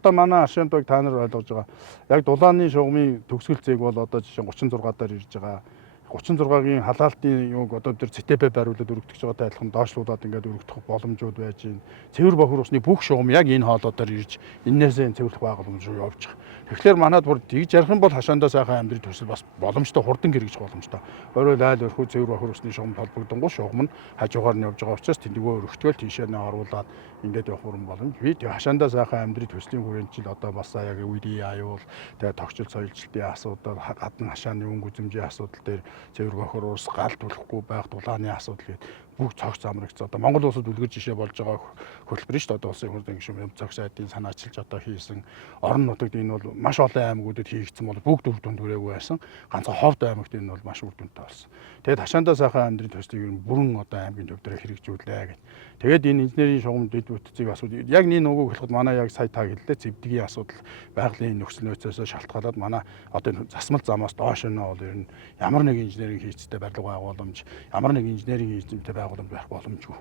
Одоо манай Ашаантайг та нар ойлгож байгаа. Яг дулааны шугамын төгсгөл зээг бол одоо жишээ нь 36 даар ирж байгаа. 36-гийн халаалтын юуг одоо бид нар ЦТП байруулад өргөдөгч байгаатай адилхан доошлуулад ингээд өргөдөх боломжууд байж байна. Цэвэр бохир усны бүх шугам яг энэ хоолоодоор ирж энээсээ цэвэрлэх байгууламж руу явж байгаа. Тэгэхээр манад бүр тэгж ярих юм бол хашаандаа сайхан амьдрал төсөл бас боломжтой хурдан гэргэж боломжтой. Өөрөөр айл өрхөө цэвэр бохир усны шугам толбогдонгоо шугам нь хажуугаар нь явж байгаа учраас тэндгөө өргөтгөл тийшээ нэ оруулаад ингээд явах бүрэн боломж. Би тэг хашаандаа сайхан амьдрал төслийн хүрээндчил одоо бас яг үеийн аюул тэгээ тогтцол соёлчлтын асуудал гадна хашааны өнгө үзэмжийн асуудал дээр цэвэр бохир ус галт түлхэхгүй байх дулааны асуудал гээд бүх цогц амрагц одоо Монгол улсад үлгэр жишээ болж байгаа хөлбөр шүү дээ. Одоо улсын хурлын гишүүн цогц айдын санаачилж одоо хийсэн орон нутагт энэ бол маш олон аймагуудад хийгдсэн бол бүгд үр дүнд хүрээгүй байсан. Ганцхан Ховд аймагт энэ бол маш үр дүнтэй болсон. Тэгээд хашаандаа сайхан амьдрал төслийг ер нь бүрэн одоо аймгийн төв дээр хэрэгжүүлээ гэж. Тэгээд энэ инженерийн шугам дэд бүтцийг асуудал яг нэг нүгөө хэлэхэд манай яг сая та хэллээ цэвдгийн асуудал байгалийн нөхцөл нөөцөөс шалтгаалаад манай одоо засмал замаас доош нь бол ер нь ямар нэг инженерийн хийцтэй барилга байгууламж ямар нэг инженерийн хийцтэй байгууламж байх боломжгүй.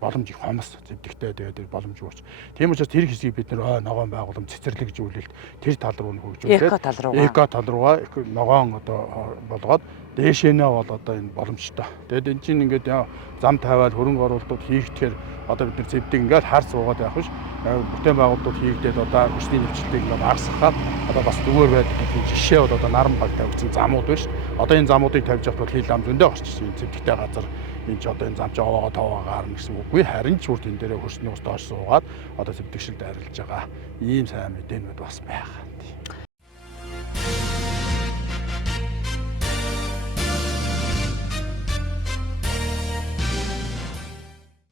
Боломж их хомс зэвдэгтэй тэгээд боломжгүй учраас тийм учраас тэр хэсгийг бид нэр ногоон байгууламж цэцэрлэгжүүлэлт тэр тал руу хөгжүүлээд эко тал руугаа ногоон одоо болгоод дээшээ нэ бол одоо энэ боломжтой. Тэгээд эн чинь ингээд зам тавиал хөрөнгө оруулалтууд хийгдэхээр одоо бид нар зэвдэг ингээд хар суугаад явах биш бүтээн байгуулалтууд хийгдээд одоо хүчний нөхцөлийг ингээд агсахад одоо бас зүгээр байдаг гэдэг жишээ бол одоо наран баг тавьсан замууд биш. Одоо энэ замуудыг тавьж явахад бол хил ам зөндөө гарчиж зэвдэгтэй газар энэ ч одоо энэ зам жаваага тоогоо гарна гэсэн үгүй харин ч үр тэн дээрээ хөрсний ус доош суугаад одоо зэвдэгшилд арилж байгаа ийм сайн мэдээнүүд бас байгаа.